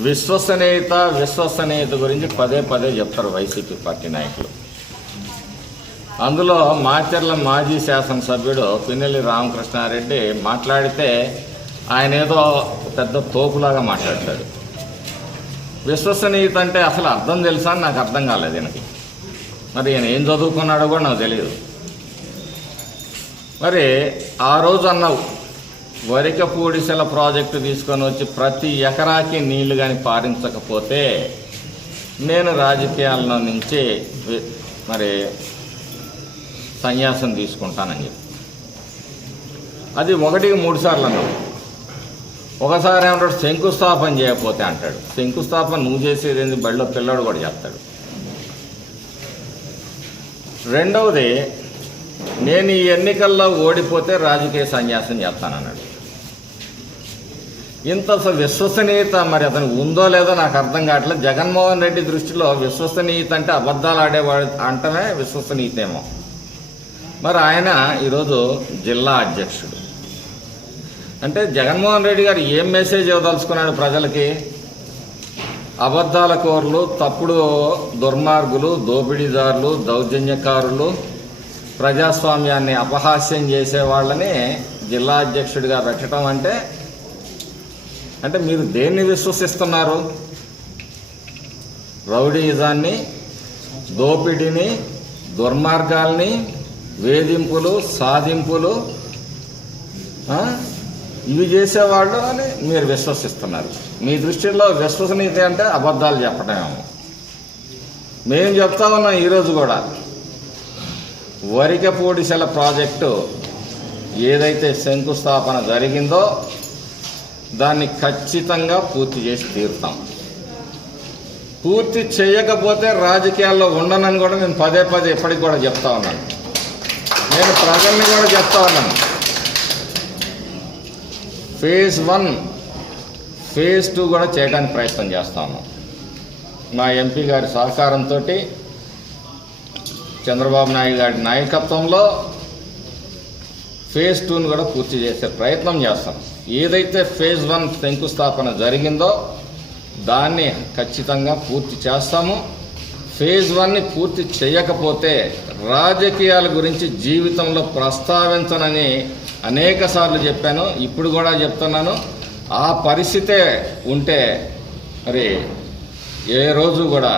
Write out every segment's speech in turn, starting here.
విశ్వసనీయత విశ్వసనీయత గురించి పదే పదే చెప్తారు వైసీపీ పార్టీ నాయకులు. అందులో మాచర్ల మాజీ శాసనసభ్యుడు పిన్నెల్లి రామకృష్ణారెడ్డి మాట్లాడితే ఆయన ఏదో పెద్ద తోపులాగా మాట్లాడతాడు. విశ్వసనీయత అంటే అసలు అర్థం తెలుసా? అని నాకు అర్థం కాలేదు ఈయనకి. మరి ఈయన ఏం చదువుకున్నాడో కూడా నాకు తెలియదు. మరి ఆ రోజు అన్నావు వరిక పూడిసెల ప్రాజెక్టు తీసుకొని వచ్చి ప్రతి ఎకరాకి నీళ్ళు కానీ పారించకపోతే నేను రాజకీయాల్లో నుంచి మరి సన్యాసం తీసుకుంటానని చెప్పి. అది ఒకటికి మూడు సార్లు అన్నాడు. ఒకసారి ఏమంటాడు శంకుస్థాపన చేయకపోతే అంటాడు. శంకుస్థాపన నువ్వు చేసేది ఏంది? బడిలో పిల్లడు కూడా చేస్తాడు. రెండవది నేను ఈ ఎన్నికల్లో ఓడిపోతే రాజకీయ సన్యాసం చేస్తానన్నాడు. ఇంత అసలు విశ్వసనీయత మరి అతను ఉందో లేదో నాకు అర్థం కావట్లేదు. జగన్మోహన్ రెడ్డి దృష్టిలో విశ్వసనీయత అంటే అబద్ధాలు ఆడేవాడు అంటమే విశ్వసనీయతేమో. మరి ఆయన ఈరోజు జిల్లా అధ్యక్షుడు. అంటే జగన్మోహన్ రెడ్డి గారు ఏం మెసేజ్ ఇవ్వదలుచుకున్నాడు ప్రజలకి? అబద్ధాల కోర్లు తప్పుడు దుర్మార్గులు దోపిడీదారులు దౌర్జన్యకారులు ప్రజాస్వామ్యాన్ని అపహాస్యం చేసే వాళ్ళని జిల్లా అధ్యక్షుడిగా పెట్టడం అంటే అంటే మీరు దేన్ని విశ్వసిస్తున్నారు? రౌడీయిజాన్ని దోపిడీని దుర్మార్గాల్ని వేధింపులు సాధింపులు ఇవి చేసేవాళ్ళు అని మీరు విశ్వసిస్తున్నారు. మీ దృష్టిలో విశ్వసనీయత అంటే అబద్ధాలు చెప్పడమేమో మేము చెప్తా ఉన్నాం ఈరోజు కూడా. వరికపూడిసెల ప్రాజెక్టు ఏదైతే శంకుస్థాపన జరిగిందో దాన్ని ఖచ్చితంగా పూర్తి చేసి తీరుతాం. పూర్తి చేయకపోతే రాజకీయాల్లో ఉండనని కూడా నేను పదే పదే ఇప్పటికి కూడా చెప్తా ఉన్నాను. నేను ప్రజల్ని కూడా చెప్తా ఉన్నాను. ఫేజ్ వన్ ఫేజ్ టూ కూడా చేయడానికి ప్రయత్నం చేస్తా ఉన్నాం మా ఎంపీ గారి సహకారంతో చంద్రబాబు నాయుడు గారి నాయకత్వంలో ఫేజ్ టూని కూడా పూర్తి చేసే ప్రయత్నం చేస్తాం. ఏదైతే ఫేజ్ వన్ శంకుస్థాపన జరిగిందో దాన్ని ఖచ్చితంగా పూర్తి చేస్తాము. ఫేజ్ వన్ని పూర్తి చేయకపోతే రాజకీయాల గురించి జీవితంలో ప్రస్తావించనని అనేక సార్లు చెప్పాను. ఇప్పుడు కూడా చెప్తున్నాను. ఆ పరిస్థితే ఉంటే మరి ఏ రోజు కూడా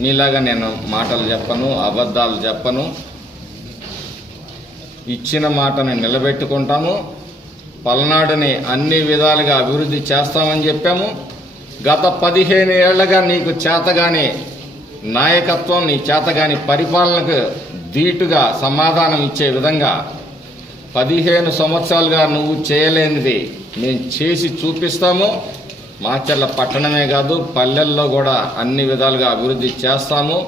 నీలాగా నేను మాటలు చెప్పను అబద్ధాలు చెప్పను. ఇచ్చిన మాటని నిలబెట్టుకుంటాము పల్నాడుని అన్ని విధాలుగా అభివృద్ధి చేస్తామని చెప్పాము. గత పదిహేను ఏళ్ళుగా నీకు చేతగాని నాయకత్వం నీ చేతగాని పరిపాలనకు ధీటుగా సమాధానం ఇచ్చే విధంగా పదిహేను సంవత్సరాలుగా నువ్వు చేయలేనిది మేము చేసి చూపిస్తాము. మాచర్ల పట్టణమే కాదు పల్లెల్లో కూడా అన్ని విధాలుగా అభివృద్ధి చేస్తాము.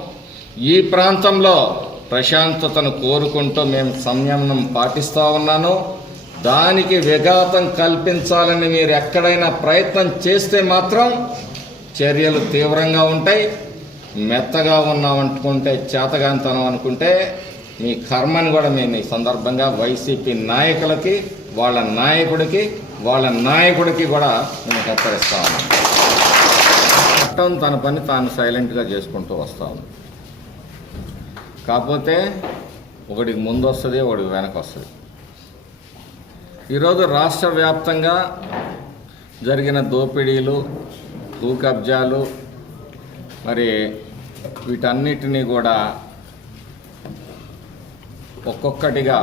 ఈ ప్రాంతంలో ప్రశాంతతను కోరుకుంటూ మేము సంయమనం పాటిస్తూ ఉన్నాను. దానికి విఘాతం కల్పించాలని మీరు ఎక్కడైనా ప్రయత్నం చేస్తే మాత్రం చర్యలు తీవ్రంగా ఉంటాయి. మెత్తగా ఉన్నాం అనుకుంటే చేతగాంతనం అనుకుంటే మీ కర్మని కూడా మేము ఈ సందర్భంగా వైసీపీ నాయకులకి వాళ్ళ నాయకుడికి వాళ్ళ నాయకుడికి కూడా మేము హెచ్చరిస్తా ఉన్నాం చట్టం తన పని తాను సైలెంట్గా చేసుకుంటూ వస్తా ఉంది. కాకపోతే ఒకటికి ముందు వస్తుంది ఒకటికి వెనక వస్తుంది. ఈరోజు రాష్ట్ర వ్యాప్తంగా జరిగిన దోపిడీలు భూ కబ్జాలు మరి వీటన్నిటినీ కూడా ఒక్కొక్కటిగా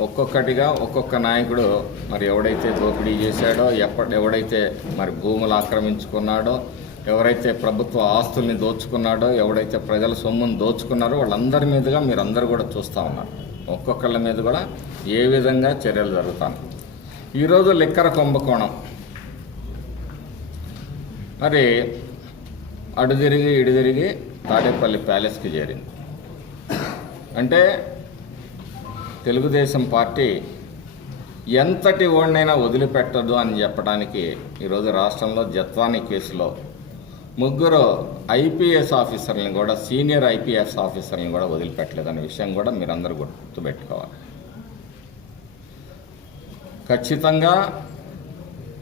ఒక్కొక్కటిగా ఒక్కొక్క నాయకుడు మరి ఎవడైతే దోపిడీ చేశాడో ఎప్పటి ఎవడైతే మరి భూములు ఆక్రమించుకున్నాడో ఎవరైతే ప్రభుత్వ ఆస్తుల్ని దోచుకున్నాడో ఎవడైతే ప్రజల సొమ్మును దోచుకున్నారో వాళ్ళందరి మీదుగా మీరు కూడా చూస్తూ ఉన్నారు. ఒక్కొక్కళ్ళ మీద కూడా ఏ విధంగా చర్యలు జరుగుతాను. ఈరోజు లిక్కర కుంభకోణం. మరి అడు తిరిగి ఇడు తిరిగి తాడేపల్లి ప్యాలెస్కి చేరింది. అంటే తెలుగుదేశం పార్టీ ఎంతటి ఓడినైనా వదిలిపెట్టదు అని చెప్పడానికి ఈరోజు రాష్ట్రంలో జత్వాని కేసులో ముగ్గురు ఐపీఎస్ ఆఫీసర్లను కూడా సీనియర్ ఐపీఎస్ ఆఫీసర్లను కూడా వదిలిపెట్టలేదనే విషయం కూడా మీరందరూ గుర్తుపెట్టుకోవాలి. ఖచ్చితంగా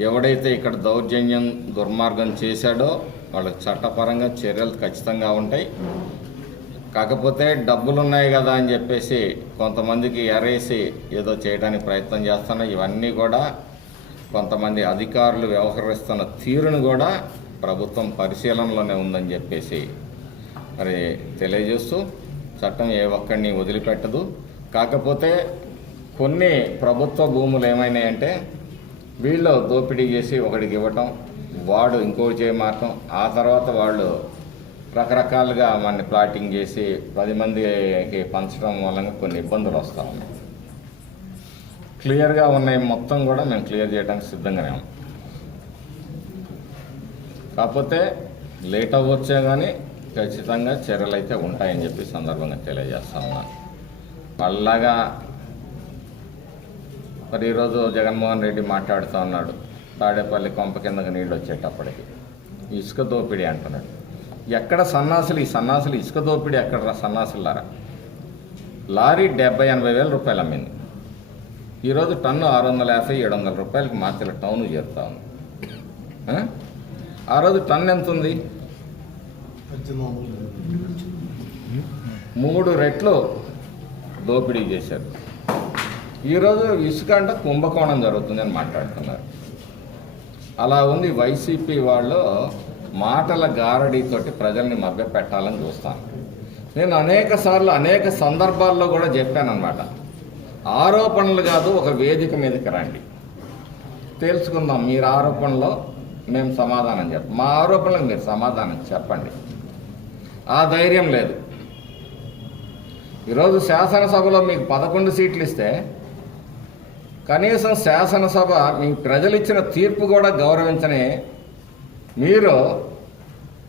ఎవడైతే ఇక్కడ దౌర్జన్యం దుర్మార్గం చేశాడో వాళ్ళకి చట్టపరంగా చర్యలు ఖచ్చితంగా ఉంటాయి. కాకపోతే డబ్బులు ఉన్నాయి కదా అని చెప్పేసి కొంతమందికి ఎరేసి ఏదో చేయడానికి ప్రయత్నం చేస్తున్న ఇవన్నీ కూడా కొంతమంది అధికారులు వ్యవహరిస్తున్న తీరును కూడా ప్రభుత్వం పరిశీలనలోనే ఉందని చెప్పేసి మరి తెలియజేస్తూ చట్టం ఏ ఒక్కడిని వదిలిపెట్టదు. కాకపోతే కొన్ని ప్రభుత్వ భూములు ఏమైనాయంటే వీళ్ళు దోపిడీ చేసి ఒకడికి ఇవ్వటం వాడు ఇంకోటి చేయమాటం ఆ తర్వాత వాళ్ళు రకరకాలుగా మన ప్లాటింగ్ చేసి పది మందికి పంచడం వలన కొన్ని ఇబ్బందులు వస్తూ ఉన్నాయి. క్లియర్గా ఉన్నాయి మొత్తం కూడా మేము క్లియర్ చేయడానికి సిద్ధంగానే ఉన్నాం. కాకపోతే లేట్ అవ్వచ్చే కానీ ఖచ్చితంగా చర్యలు అయితే ఉంటాయని చెప్పి సందర్భంగా తెలియజేస్తా ఉన్నాను అలాగా మరి ఈరోజు జగన్మోహన్ రెడ్డి మాట్లాడుతూ ఉన్నాడు. తాడేపల్లి కొంప కిందకి నీళ్ళు వచ్చేటప్పటికి. ఇసుక దోపిడీ అంటున్నాడు. ఎక్కడ సన్నాసులు ఈ సన్నాసులు ఇసుక దోపిడీ ఎక్కడ సన్నాసులారా? లారీ డెబ్బై ఎనభై వేల రూపాయలు అమ్మింది. ఈరోజు టన్ను ఆరు వందల యాభై ఏడు వందల రూపాయలకి మార్చిల టౌన్ చేరుతా ఉంది ఆ? ఆ రోజు టన్ను ఎంత ఉంది మూడు రెట్లు దోపిడీ చేశారు. ఈరోజు ఇసుక అంటే కుంభకోణం జరుగుతుందని మాట్లాడుతున్నారు. అలా ఉంది వైసీపీ వాళ్ళు మాటల గారడీతోటి ప్రజల్ని మభ్య పెట్టాలని చూస్తాను. నేను అనేక సార్లు అనేక సందర్భాల్లో కూడా చెప్పానన్నమాట. ఆరోపణలు కాదు ఒక వేదిక మీదకి రండి. తెలుసుకుందాం మీరు ఆరోపణలో మేము సమాధానం చెప్పం మా ఆరోపణలకు మీరు సమాధానం చెప్పండి. ఆ ధైర్యం లేదు. ఈరోజు శాసనసభలో మీకు పదకొండు సీట్లు ఇస్తే కనీసం శాసనసభ మీ ప్రజలు ఇచ్చిన తీర్పు కూడా గౌరవించని మీరు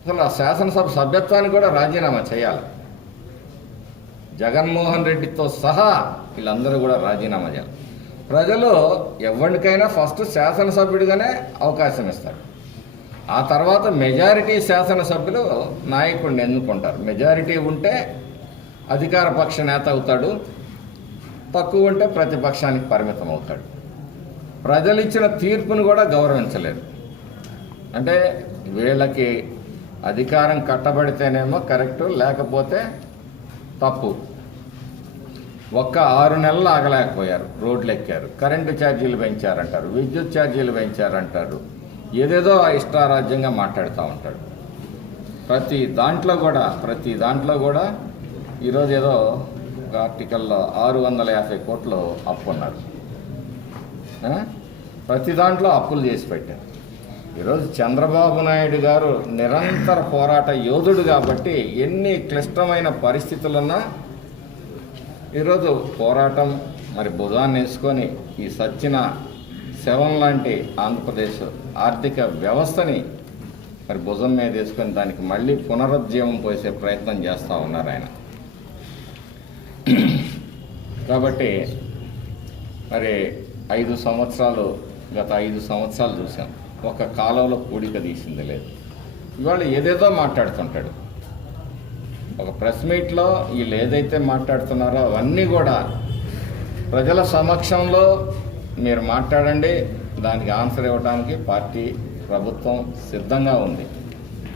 అసలు ఆ శాసనసభ సభ్యత్వాన్ని కూడా రాజీనామా చేయాలి. జగన్మోహన్ రెడ్డితో సహా వీళ్ళందరూ కూడా రాజీనామా చేయాలి. ప్రజలు ఎవరికైనా ఫస్ట్ శాసనసభ్యుడిగానే అవకాశం ఇస్తారు. ఆ తర్వాత మెజారిటీ శాసనసభ్యులు నాయకుడిని ఎన్నుకుంటారు. మెజారిటీ ఉంటే అధికార పక్ష నేత అవుతాడు తక్కువ ఉంటే ప్రతిపక్షానికి పరిమితం అవుతాడు. ప్రజలు ఇచ్చిన తీర్పును కూడా గౌరవించలేదు అంటే వీళ్ళకి అధికారం కట్టబడితేనేమో కరెక్టు లేకపోతే తప్పు. ఒక్క ఆరు నెలలు ఆగలేకపోయారు రోడ్లు ఎక్కారు కరెంటు ఛార్జీలు పెంచారంటారు విద్యుత్ ఛార్జీలు పెంచారంటారు. ఏదేదో ఇష్టారాజ్యంగా మాట్లాడుతూ ఉంటాడు. ప్రతి దాంట్లో కూడా ప్రతి దాంట్లో కూడా ఈరోజు ఏదో ఒక ఆర్టికల్లో ఆరు వందల యాభై కోట్లు అప్పు ఉన్నారు ప్రతి దాంట్లో అప్పులు చేసి పెట్టారు. ఈరోజు చంద్రబాబు నాయుడు గారు నిరంతర పోరాట యోధుడు కాబట్టి ఎన్ని క్లిష్టమైన పరిస్థితులున్నా ఈరోజు పోరాటం మరి భుజాన్ని వేసుకొని ఈ సచ్చిన శవం లాంటి ఆంధ్రప్రదేశ్ ఆర్థిక వ్యవస్థని మరి భుజం మీద వేసుకొని దానికి మళ్ళీ పునరుజ్జీవం పోసే ప్రయత్నం చేస్తూ ఉన్నారు ఆయన. కాబట్టి మరి ఐదు సంవత్సరాలు గత ఐదు సంవత్సరాలు చూసాం ఒక కాలంలో కూడిక తీసింది లేదు. ఇవాళ ఏదేదో మాట్లాడుతుంటాడు. ఒక ప్రెస్ మీట్లో వీళ్ళు ఏదైతే మాట్లాడుతున్నారో అవన్నీ కూడా ప్రజల సమక్షంలో మీరు మాట్లాడండి దానికి ఆన్సర్ ఇవ్వడానికి పార్టీ ప్రభుత్వం సిద్ధంగా ఉంది.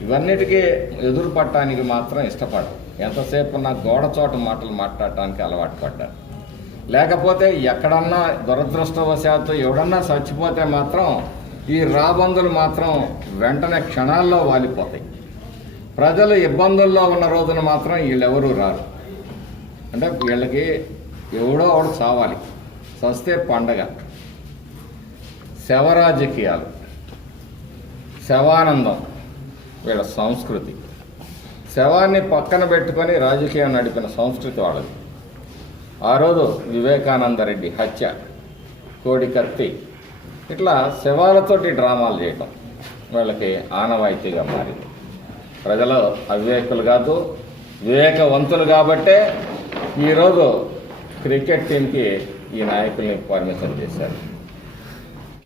ఇవన్నిటికీ ఎదురు పట్టడానికి మాత్రం ఇష్టపడరు. ఎంతసేపు నా గోడ చోట మాటలు మాట్లాడటానికి అలవాటు పడ్డారు. లేకపోతే ఎక్కడన్నా దురదృష్టవశాత్తు ఎవడన్నా చచ్చిపోతే మాత్రం ఈ రాబందులు మాత్రం వెంటనే క్షణాల్లో వాలిపోతాయి. ప్రజలు ఇబ్బందుల్లో ఉన్న రోజున మాత్రం వీళ్ళెవరూ రారు. అంటే వీళ్ళకి ఎవడో ఒకడు చావాలి. చస్తే పండగ. శవ రాజకీయాలు శవానందం. వీళ్ళ సంస్కృతి. శవాన్ని పక్కన పెట్టుకొని రాజకీయం నడిపిన సంస్కృతి వాళ్ళది. ఆ రోజు వివేకానంద రెడ్డి హత్య. కోడి కత్తి. ఇట్లా శవాలతోటి డ్రామాలు చేయటం వీళ్ళకి ఆనవాయితీగా మారింది. ప్రజలు అవివేకులు కాదు వివేకవంతులు కాబట్టే ఈరోజు క్రికెట్ టీంకి ఈ నాయకుల్ని పర్మిషన్ చేశారు.